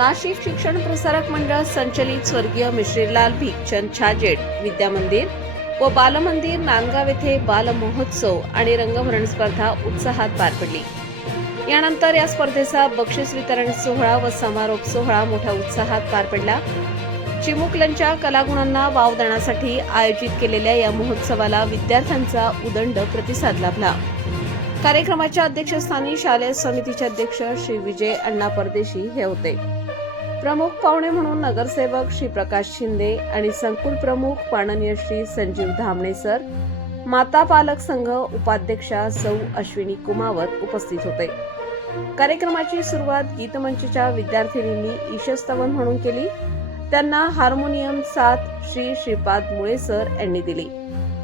नाशिक शिक्षण प्रसारक मंडळ संचलित स्वर्गीय मिश्रीलाल भिकचंद छाजेड विद्यामंदिर व बालमंदिर नांदगाव येथे बालमहोत्सव आणि रंगभरण स्पर्धा उत्साहात पार पडली। यानंतर या स्पर्धेचा बक्षीस वितरण सोहळा व समारोप सोहळा मोठ्या उत्साहात पार पडला। चिमुकल्यांच्या कलागुणांना वाव देण्यासाठी आयोजित केलेल्या या महोत्सवाला विद्यार्थ्यांचा उदंड प्रतिसाद लाभला। कार्यक्रमाच्या अध्यक्षस्थानी शालेय समितीचे अध्यक्ष श्री विजय अण्णा परदेशी हे होते। प्रमुख पाहुणे म्हणून नगरसेवक श्री प्रकाश शिंदे आणि संकुल प्रमुख माननीय श्री संजीव धामणे सर, माता पालक संघ उपाध्यक्षा सौ अश्विनी कुमावत उपस्थित होते। कार्यक्रमाची सुरुवात गीतमंचच्या विद्यार्थिनींनी ईशस्तवन म्हणून केली। त्यांना हार्मोनियम साथ श्री श्रीपाद मुळे सर यांनी दिली।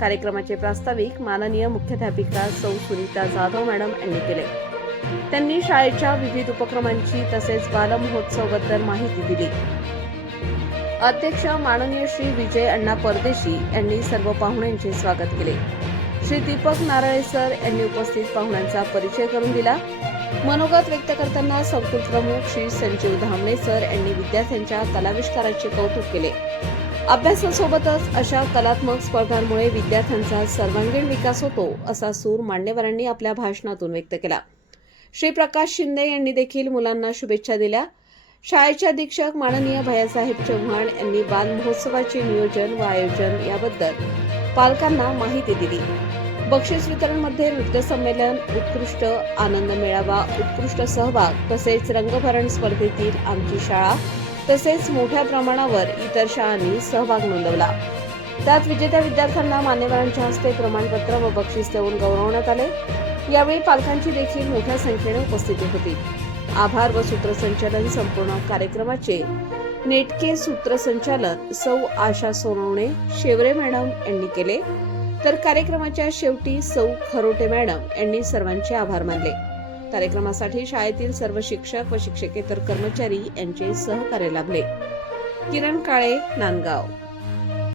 कार्यक्रमाचे प्रास्ताविक माननीय मुख्याध्यापिका सौ सुनीता जाधव मॅडम यांनी केले। त्यांनी शाळेच्या विविध उपक्रमांची तसेच बालमहोत्सवाबद्दल माहिती दिली। अध्यक्ष माननीय श्री विजय अण्णा परदेशी यांनी सर्व पाहुण्यांचे स्वागत केले। श्री दीपक नारळे सर यांनी उपस्थित पाहुण्यांचा परिचय करून दिला। मनोगत व्यक्त करताना संकुल प्रमुख श्री संजीव धामणे सर यांनी विद्यार्थ्यांच्या कलाविष्काराचे कौतुक केले। अभ्यासासोबतच अशा कलात्मक स्पर्धांमुळे विद्यार्थ्यांचा सर्वांगीण विकास होतो असा सूर मान्यवरांनी आपल्या भाषणातून व्यक्त केला। श्री प्रकाश शिंदे यांनी देखील मुलांना शुभेच्छा दिल्या। शाळेचे अधीक्षक माननीय भैयासाहेब चव्हाण यांनी बाल महोत्सवाचे नियोजन व आयोजन याबद्दल पालकांना माहिती दिली। बक्षीस वितरणमध्ये नृत्य संमेलन, उत्कृष्ट आनंद मेळावा, उत्कृष्ट सहभाग तसेच रंगभरण स्पर्धेतील आमची शाळा तसेच मोठ्या प्रमाणावर इतर शाळांनी सहभाग नोंदवला। त्यात विजेत्या विद्यार्थ्यांना मान्यवरांच्या हस्ते प्रमाणपत्र व बक्षीस देऊन गौरवण्यात आले। यावेळी पालकांची देखील मोठ्या संख्येने उपस्थिती होती। आभार व सूत्रसंचालन संपूर्ण कार्यक्रमाचे नेटके सूत्रसंचालन सौ आशा सोनवणे शेवरे मॅडम यांनी केले, तर कार्यक्रमाच्या शेवटी सौ खरोटे मॅडम यांनी सर्वांचे आभार मानले। कार्यक्रमासाठी शाळेतील सर्व शिक्षक व शिक्षकेतर कर्मचारी यांचे सहकार्य लाभले। किरण काळे, नांदगाव।